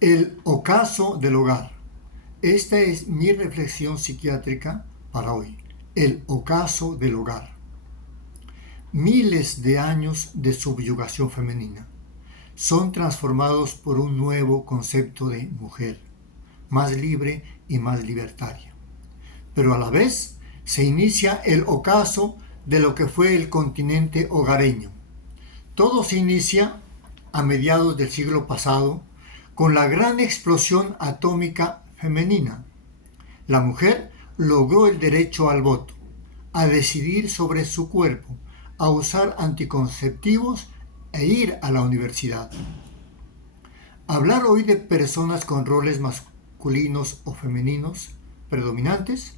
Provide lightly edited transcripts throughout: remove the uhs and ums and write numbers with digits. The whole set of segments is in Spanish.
El ocaso del hogar. Esta es mi reflexión psiquiátrica para hoy. El ocaso del hogar. Miles de años de subyugación femenina son transformados por un nuevo concepto de mujer, más libre y más libertaria. Pero a la vez se inicia el ocaso de lo que fue el continente hogareño. Todo se inicia a mediados del siglo pasado con la gran explosión atómica femenina. La mujer logró el derecho al voto, a decidir sobre su cuerpo, a usar anticonceptivos e ir a la universidad. Hablar hoy de personas con roles masculinos o femeninos predominantes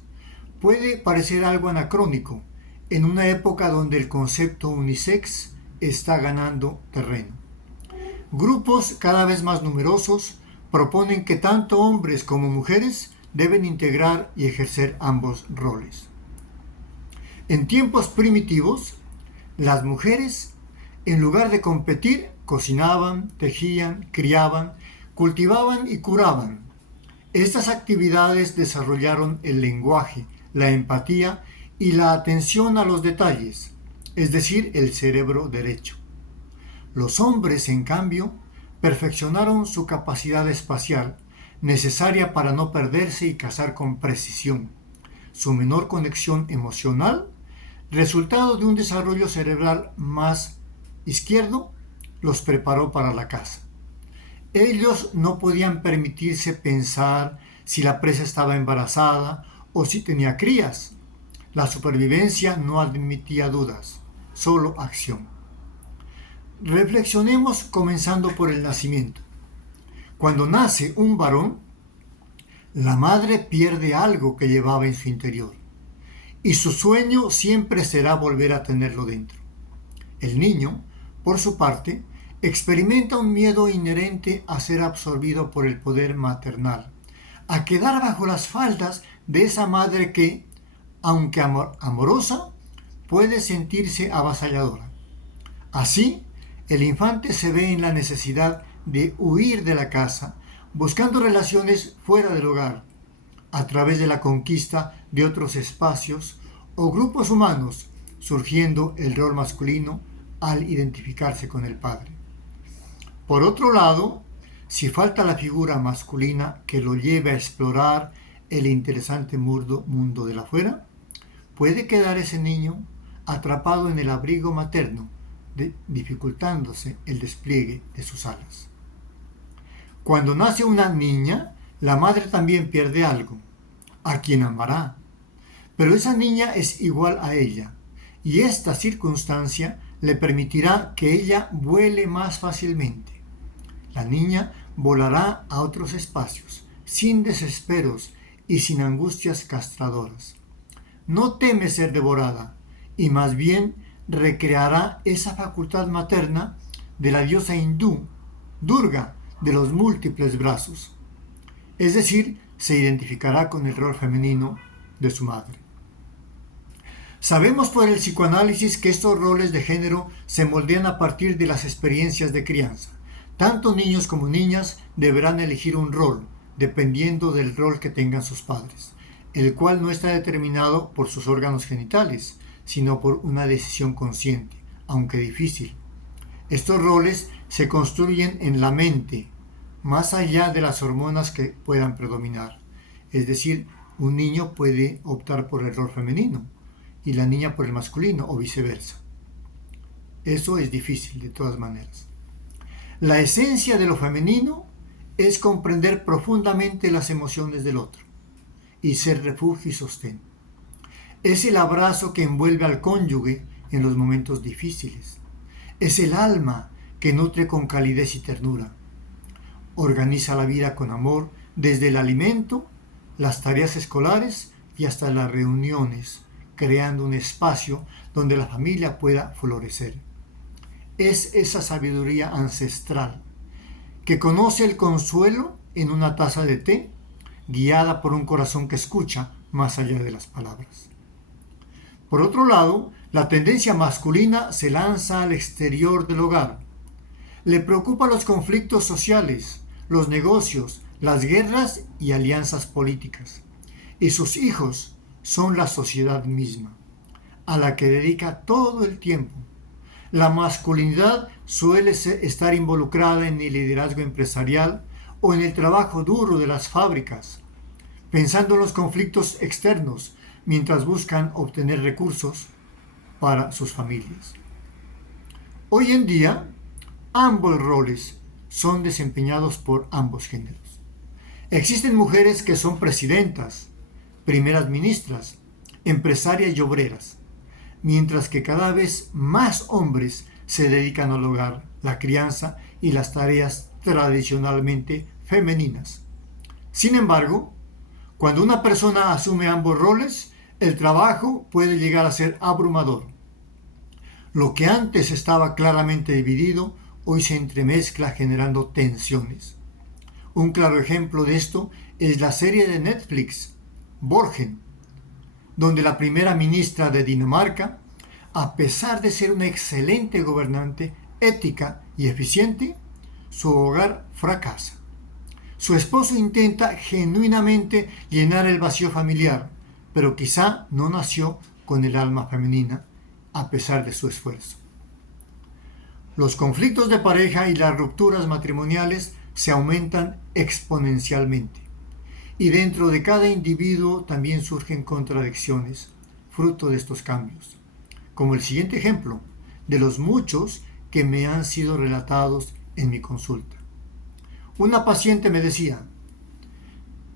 puede parecer algo anacrónico en una época donde el concepto unisex está ganando terreno. Grupos cada vez más numerosos proponen que tanto hombres como mujeres deben integrar y ejercer ambos roles. En tiempos primitivos, las mujeres, en lugar de competir, cocinaban, tejían, criaban, cultivaban y curaban. Estas actividades desarrollaron el lenguaje, la empatía y la atención a los detalles, es decir, el cerebro derecho. Los hombres, en cambio, perfeccionaron su capacidad espacial, necesaria para no perderse y cazar con precisión. Su menor conexión emocional, resultado de un desarrollo cerebral más izquierdo, los preparó para la caza. Ellos no podían permitirse pensar si la presa estaba embarazada o si tenía crías. La supervivencia no admitía dudas, solo acción. Reflexionemos comenzando por el nacimiento. Cuando nace un varón, la madre pierde algo que llevaba en su interior y su sueño siempre será volver a tenerlo dentro. El niño, por su parte, experimenta un miedo inherente a ser absorbido por el poder maternal, a quedar bajo las faldas de esa madre que, aunque amorosa, puede sentirse avasalladora. Así, el infante se ve en la necesidad de huir de la casa, buscando relaciones fuera del hogar, a través de la conquista de otros espacios o grupos humanos, surgiendo el rol masculino al identificarse con el padre. Por otro lado, si falta la figura masculina que lo lleve a explorar el interesante mundo del afuera, puede quedar ese niño atrapado en el abrigo materno, dificultándose el despliegue de sus alas. Cuando nace una niña, la madre también pierde algo, a quien amará, pero esa niña es igual a ella, y esta circunstancia le permitirá que ella vuele más fácilmente. La niña volará a otros espacios, sin desesperos y sin angustias castradoras. No teme ser devorada, y más bien recreará esa facultad materna de la diosa hindú, Durga, de los múltiples brazos. Es decir, se identificará con el rol femenino de su madre. Sabemos por el psicoanálisis que estos roles de género se moldean a partir de las experiencias de crianza. Tanto niños como niñas deberán elegir un rol, dependiendo del rol que tengan sus padres, el cual no está determinado por sus órganos genitales, sino por una decisión consciente, aunque difícil. Estos roles se construyen en la mente, más allá de las hormonas que puedan predominar. Es decir, un niño puede optar por el rol femenino y la niña por el masculino o viceversa. Eso es difícil de todas maneras. La esencia de lo femenino es comprender profundamente las emociones del otro y ser refugio y sostén. Es el abrazo que envuelve al cónyuge en los momentos difíciles. Es el alma que nutre con calidez y ternura. Organiza la vida con amor desde el alimento, las tareas escolares y hasta las reuniones, creando un espacio donde la familia pueda florecer. Es esa sabiduría ancestral que conoce el consuelo en una taza de té, guiada por un corazón que escucha más allá de las palabras. Por otro lado, la tendencia masculina se lanza al exterior del hogar. Le preocupan los conflictos sociales, los negocios, las guerras y alianzas políticas. Y sus hijos son la sociedad misma, a la que dedica todo el tiempo. La masculinidad suele estar involucrada en el liderazgo empresarial o en el trabajo duro de las fábricas, pensando en los conflictos externos mientras buscan obtener recursos para sus familias. Hoy en día, ambos roles son desempeñados por ambos géneros. Existen mujeres que son presidentas, primeras ministras, empresarias y obreras, mientras que cada vez más hombres se dedican al hogar, la crianza y las tareas tradicionalmente femeninas. Sin embargo, cuando una persona asume ambos roles, el trabajo puede llegar a ser abrumador. Lo que antes estaba claramente dividido, hoy se entremezcla generando tensiones. Un claro ejemplo de esto es la serie de Netflix, Borgen, donde la primera ministra de Dinamarca, a pesar de ser una excelente gobernante, ética y eficiente, su hogar fracasa. Su esposo intenta genuinamente llenar el vacío familiar, pero quizá no nació con el alma femenina, a pesar de su esfuerzo. Los conflictos de pareja y las rupturas matrimoniales se aumentan exponencialmente. Y dentro de cada individuo también surgen contradicciones, fruto de estos cambios, como el siguiente ejemplo de los muchos que me han sido relatados en mi consulta. Una paciente me decía,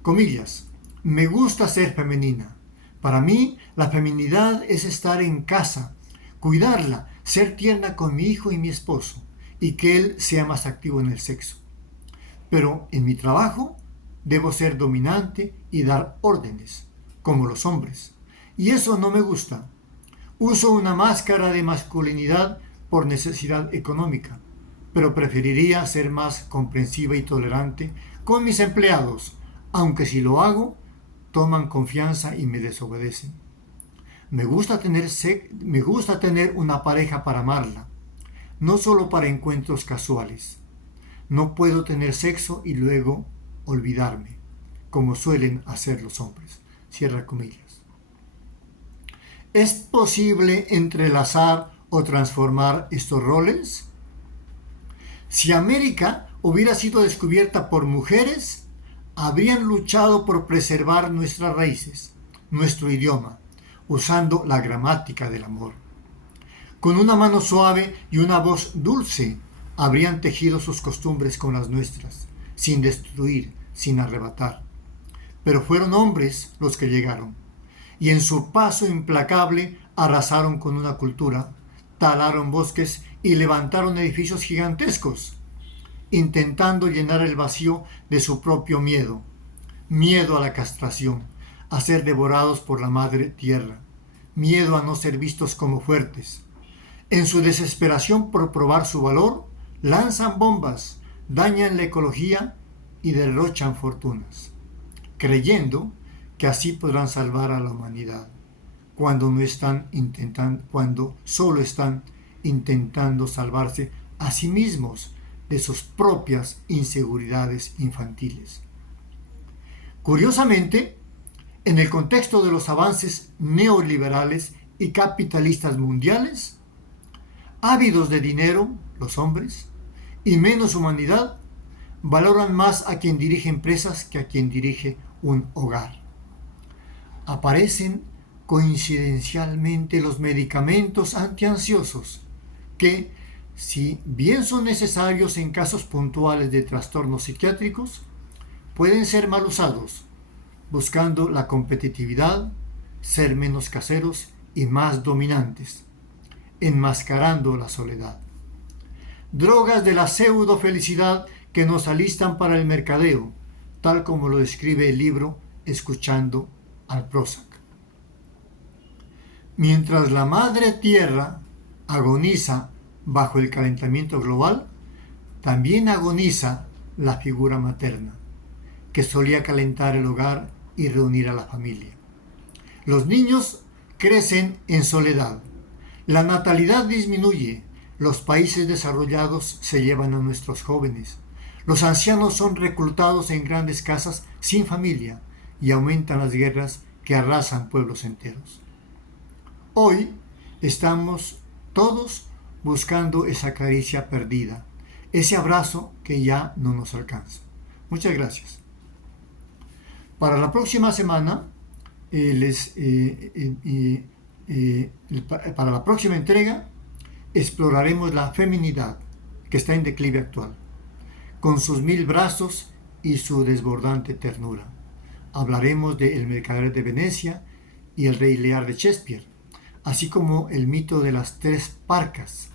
comillas, me gusta ser femenina. Para mí, la feminidad es estar en casa, cuidarla, ser tierna con mi hijo y mi esposo, y que él sea más activo en el sexo. Pero en mi trabajo debo ser dominante y dar órdenes, como los hombres. Y eso no me gusta. Uso una máscara de masculinidad por necesidad económica, pero preferiría ser más comprensiva y tolerante con mis empleados, aunque si lo hago, toman confianza y me desobedecen. Me gusta tener una pareja para amarla, no solo para encuentros casuales. No puedo tener sexo y luego olvidarme, como suelen hacer los hombres. Cierra comillas. ¿Es posible entrelazar o transformar estos roles? Si América hubiera sido descubierta por mujeres, habrían luchado por preservar nuestras raíces, nuestro idioma, usando la gramática del amor. Con una mano suave y una voz dulce, habrían tejido sus costumbres con las nuestras, sin destruir, sin arrebatar. Pero fueron hombres los que llegaron, y en su paso implacable arrasaron con una cultura, talaron bosques y levantaron edificios gigantescos, intentando llenar el vacío de su propio miedo, miedo a la castración, a ser devorados por la madre tierra, miedo a no ser vistos como fuertes. En su desesperación por probar su valor, lanzan bombas, dañan la ecología y derrochan fortunas, creyendo que así podrán salvar a la humanidad, cuando solo están intentando salvarse a sí mismos de sus propias inseguridades infantiles. Curiosamente, en el contexto de los avances neoliberales y capitalistas mundiales, ávidos de dinero, los hombres, y menos humanidad, valoran más a quien dirige empresas que a quien dirige un hogar. Aparecen coincidencialmente los medicamentos antiansiosos, que, si bien son necesarios en casos puntuales de trastornos psiquiátricos, pueden ser mal usados, buscando la competitividad, ser menos caseros y más dominantes, enmascarando la soledad. Drogas de la pseudo felicidad que nos alistan para el mercadeo, tal como lo describe el libro Escuchando al Prozac. Mientras la madre tierra agoniza bajo el calentamiento global, también agoniza la figura materna, que solía calentar el hogar y reunir a la familia. Los niños crecen en soledad, la natalidad disminuye, los países desarrollados se llevan a nuestros jóvenes, Los ancianos son reclutados en grandes casas sin familia y aumentan las guerras que arrasan pueblos enteros. Hoy estamos todos buscando esa caricia perdida, ese abrazo que ya no nos alcanza. Muchas gracias. Para la próxima semana, para la próxima entrega, exploraremos la feminidad que está en declive actual, con sus 1000 brazos y su desbordante ternura. Hablaremos de El mercader de Venecia y El rey Lear de Shakespeare, así como el mito de las 3 parcas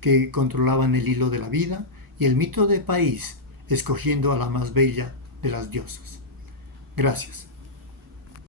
que controlaban el hilo de la vida y el mito de País, escogiendo a la más bella de las diosas. Gracias.